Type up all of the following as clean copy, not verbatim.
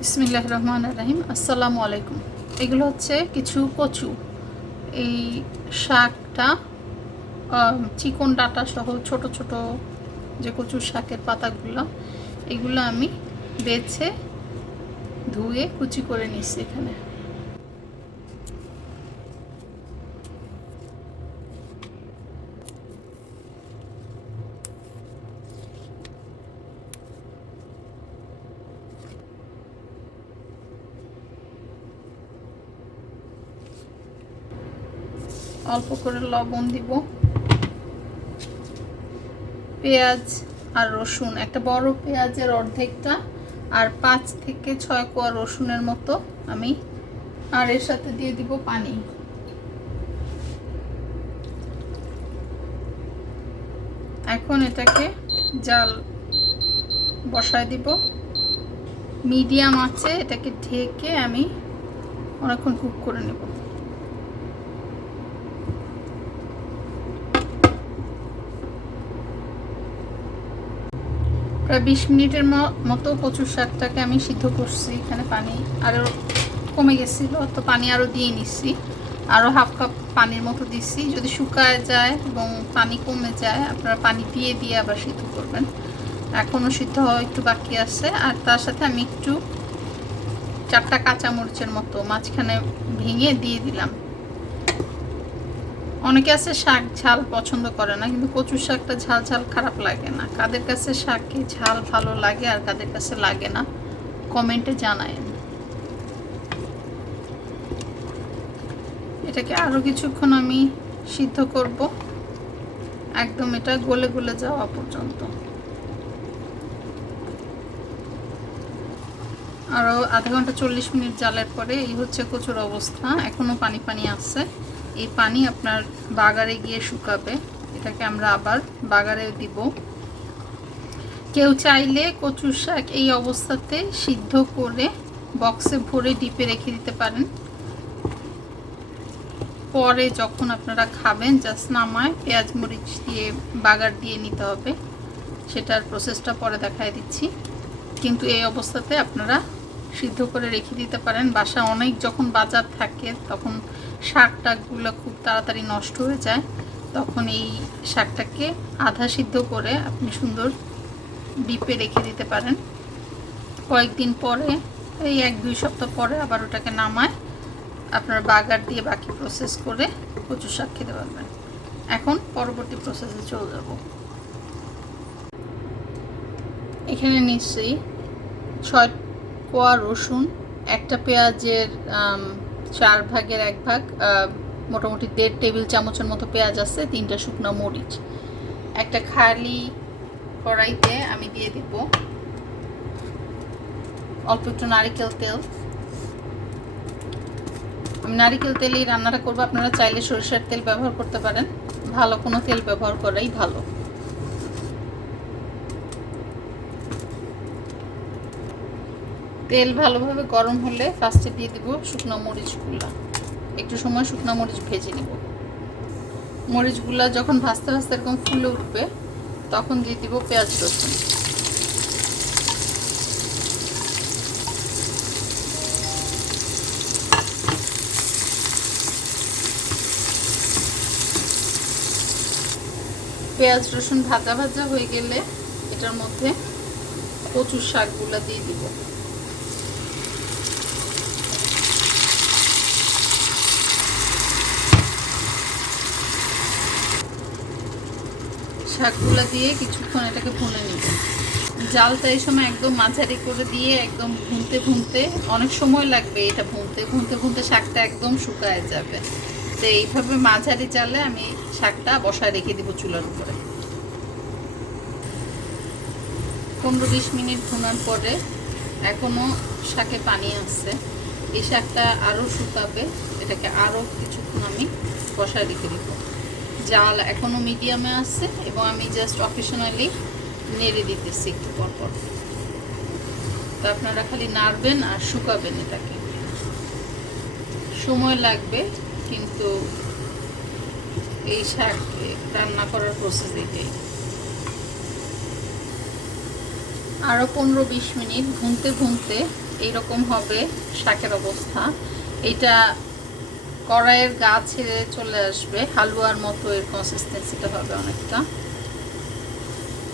বিসমিল্লাহির রহমানির রহিম। আসসালামু আলাইকুম। এগুলো হচ্ছে কিছু কচু। এই শাকটা চিকন ডাঁটা সহ ছোট ছোট যে কচুর শাকের পাতাগুলো, এগুলো আমি বেছে ধুয়ে কুচি করে নিচ্ছি। এখানে অল্প করে লবণ দিব, পেঁয়াজ আর রসুন, একটা বড় পেঁয়াজের অর্ধেকটা আর 5 থেকে 6 কোয়া রসুনের মতো আমি, আর এর সাথে দিয়ে দিব পানি। এখন এটাকে জাল বসায় দিব মিডিয়াম আছে। এটাকে ঢেকে আমি অনেকক্ষণ কুক করে নেব। প্রায় 20 মিনিটের মতো কচুর শাকটাকে আমি সিদ্ধ করছি। এখানে পানি আরও কমে গেছিল, তো পানি আরও দিয়ে নিচ্ছি, আরও হাফ কাপ পানির মতো দিচ্ছি। যদি শুকায় যায় এবং পানি কমে যায়, আপনারা পানি দিয়ে দিয়ে আবার সিদ্ধ করবেন। এখনও সিদ্ধ হওয়া একটু বাকি আছে। আর তার সাথে আমি একটু 4টা কাঁচামরিচের মতো মাঝখানে ভেঙে দিয়ে দিলাম। অনেকে আছে শাক ঝাল পছন্দ করে না, কিন্তু কচুর শাকটা ঝাল ঝাল খারাপ লাগে না। কাদের কাছে শাকে ঝাল ভালো লাগে আর কাদের কাছে লাগে না, কমেন্টে জানায়েন। এটাকে আরও কিছুক্ষণ আমি সিদ্ধ করব, একদম এটা গলে গলে যাওয়া পর্যন্ত। আরও আধা ঘন্টা 40 মিনিট জালের পরে এই হচ্ছে কচুর অবস্থা। এখনও পানি পানি আছে। এই পানি আপনার বাগারে গিয়ে শুকাবে। এটাকে আমরা আবার বাগারে দিব। কেউ চাইলে কচুর শাক এই অবস্থাতে সিদ্ধ করে বক্সে ভরে ডিপে রেখে দিতে পারেন। পরে যখন আপনারা খাবেন, জাস্ট নামায় পেঁয়াজ মরিচ দিয়ে বাগার দিয়ে নিতে হবে। সেটার প্রসেসটা পরে দেখায় দিচ্ছি। কিন্তু এই অবস্থাতে আপনারা সিদ্ধ করে রেখে দিতে পারেন। বাসা অনেক যখন বাজার থাকে তখন শাক টাকগুলো খুব তাড়াতাড়ি নষ্ট হয়ে যায়, তখন এই শাকটাকে আধা সিদ্ধ করে আপনি সুন্দর ডিপে রেখে দিতে পারেন। কয়েকদিন পরে, এই 1-2 সপ্তাহ পরে আবার ওটাকে নামায় আপনার বাগার দিয়ে বাকি প্রসেস করে কচু শাক খেতে পারবেন। এখন পরবর্তী প্রসেসে চলে যাব। এখানে নিশ্চয়ই 6 কোয়া রসুন, একটা পেঁয়াজের 4 ভাগের 1 ভাগ, মোটামুটি 1.5 টেবিল চামচের মতো পেঁয়াজ আছে, 3টা শুকনো মরিচ। একটা খালি কড়াইতে আমি দিয়ে দিব অল্প একটু নারিকেল তেল। আমি নারিকেল তেলেই রান্নাটা করবো। আপনারা চাইলে সরিষার তেল ব্যবহার করতে পারেন, ভালো কোনো তেল ব্যবহার করাই ভালো। তেল ভালোভাবে গরম হলে ফার্স্টে দিয়ে দিব শুকনো মরিচগুলা। একটু সময় শুকনো মরিচ ভেজে নিব। মরিচগুলা যখন ভাজতে ভাজতে এরকম ফুলে উঠবে, তখন দিয়ে দিব পেঁয়াজ রসুন। পেঁয়াজ রসুন ভাজা ভাজা হয়ে গেলে এটার মধ্যে কচুর শাকগুলা দিয়ে দিব। শাকগুলা দিয়ে কিছুক্ষণ এটাকে ভুনে নিব। জালটা এই সময় একদম মাঝারি করে দিয়ে একদম ভুনতে ভুনতে, অনেক সময় লাগবে এটা ভুনতে ভুনতে ভুনতে শাকটা একদম শুকায় যাবে। তো এইভাবে মাঝারি জালে আমি শাকটা বসায় রেখে দিব চুলার উপরে। 15-20 মিনিট ভুনার পরে এখনও শাকে পানি আছে। এই শাকটা আরও শুকাবে, এটাকে আরও কিছুক্ষণ আমি বসায় রেখে দিব। জাল এখনও মিডিয়ামে আছে এবং আমি জাস্ট অকেশনালি নেড়ে দিতেছি একটু পরপর। তো আপনারা খালি নাড়বেন আর শুকাবেন। এটাকে সময় লাগবে, কিন্তু এই শাক রান্না করার প্রসেস এটাই। আরও 15-20 মিনিট ভুনতে ভুনতে এইরকম হবে শাকের অবস্থা। এটা কড়াইয়ের গা ছেড়ে চলে আসবে, হালুয়ার মতো এর কনসিস্টেন্সিটা হবে অনেকটা।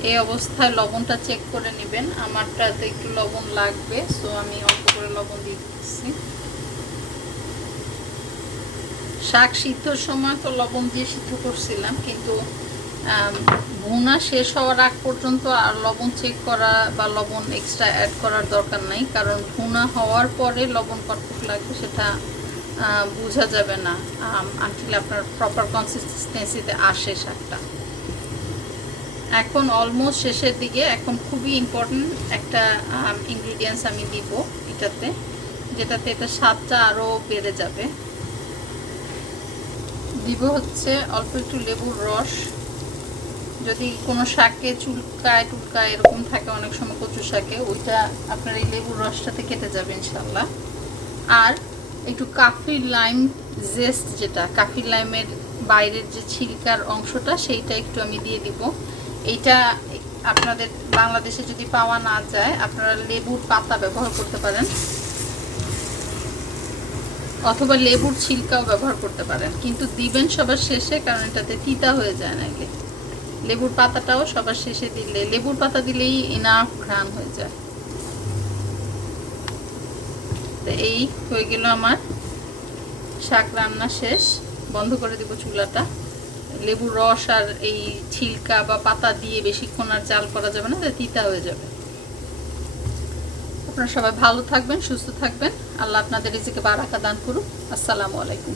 এই অবস্থায় লবণটা চেক করে নেবেন। আমারটাতে একটু লবণ লাগবে, সো আমি অল্প করে লবণ দিয়ে দিচ্ছি। শাক সিদ্ধর সময় তো লবণ দিয়ে সিদ্ধ করছিলাম, কিন্তু ভুনা শেষ হওয়ার আগ পর্যন্ত আর লবণ চেক করা বা লবণ এক্সট্রা অ্যাড করার দরকার নাই, কারণ ভুনা হওয়ার পরে লবণ কতটুকু লাগবে সেটা বোঝা যাবে না আনটিল আপনার প্রপার কনসিস্টেন্সিতে আসে শাকটা। এখন অলমোস্ট শেষের দিকে। এখন খুবই ইম্পর্টেন্ট একটা ইনগ্রিডিয়েন্টস আমি দিব এটাতে, যেটাতে এটা স্বাদটা আরও বেড়ে যাবে। দিব হচ্ছে অল্প একটু লেবুর রস। যদি কোনো শাকে চুলকায় টুলকায় এরকম থাকে অনেক সময় কচু শাকে, ওইটা আপনার এই লেবুর রসটাতে কেটে যাবে ইনশাল্লাহ। আর একটু কাফি লাইম জেস্ট, যেটা কাফি লাইমের বাইরের যে ছিলকার অংশটা, সেইটা একটু আমি দিয়ে দিব। এইটা আপনাদের বাংলাদেশে যদি পাওয়া না যায়, আপনারা লেবুর পাতা ব্যবহার করতে পারেন, অথবা লেবুর ছিলকাও ব্যবহার করতে পারেন, কিন্তু দিবেন সবার শেষে, কারণ এটাতে তিতা হয়ে যায় নাইলে। লেবুর পাতাটাও সবার শেষে দিলে, লেবুর পাতা দিলেই ইনাফ ঘ্রাণ হয়ে যায়। তো এই হয়ে গেল আমার শাক রান্না শেষ। বন্ধ করে দিব চুলাটা। লেবুর রস আর এই ছিলকা বা পাতা দিয়ে বেশিক্ষণ আর জাল করা যাবে না, তিতা হয়ে যাবে। আপনারা সবাই ভালো থাকবেন, সুস্থ থাকবেন। আল্লাহ আপনাদের রিজিকে বারাকা দান করুন। আসসালামু আলাইকুম।